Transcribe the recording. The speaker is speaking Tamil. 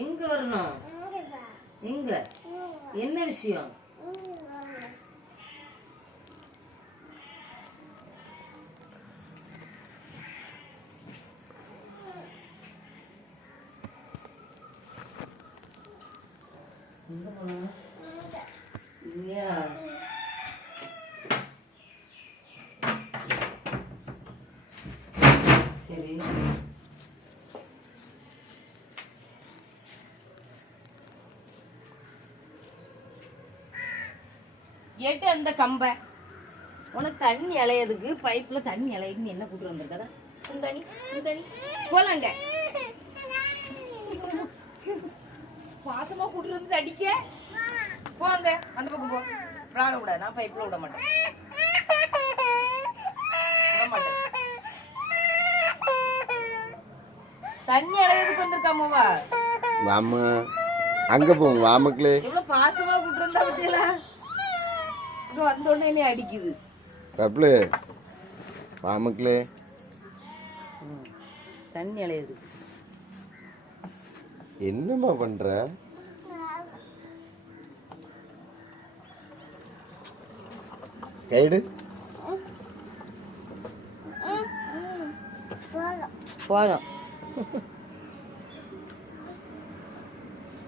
எங்க வரணும்? எங்க? என்ன விஷயம்? எங்க போன? இல்லையா? சரி. எட்டு அந்த கம்பை உனக்கு தண்ணி இலையதுக்கு பைப்ல தண்ணி இலையுதுன்னு என்ன கூட்டு வந்திருக்கதா? தண்ணி போலாங்க. பாசமா கூட்டு வந்து அடிக்க போங்க. அந்த பக்கம் போ. விளாட கூடாது. நான் பைப்ல விட மாட்டேன். தண்ணி இலையதுக்கு வந்திருக்காமவா? வாமா அங்க போங்க. வாமக்களே எவ்வளவு பாசமா கூட்டு வந்தா பத்தியலா? வந்தோடனே என்ன அடிக்குது பப்ளு. வாமக்களே தண்ணி அலையுது. என்னம்மா பண்ற? கைடு போதும்.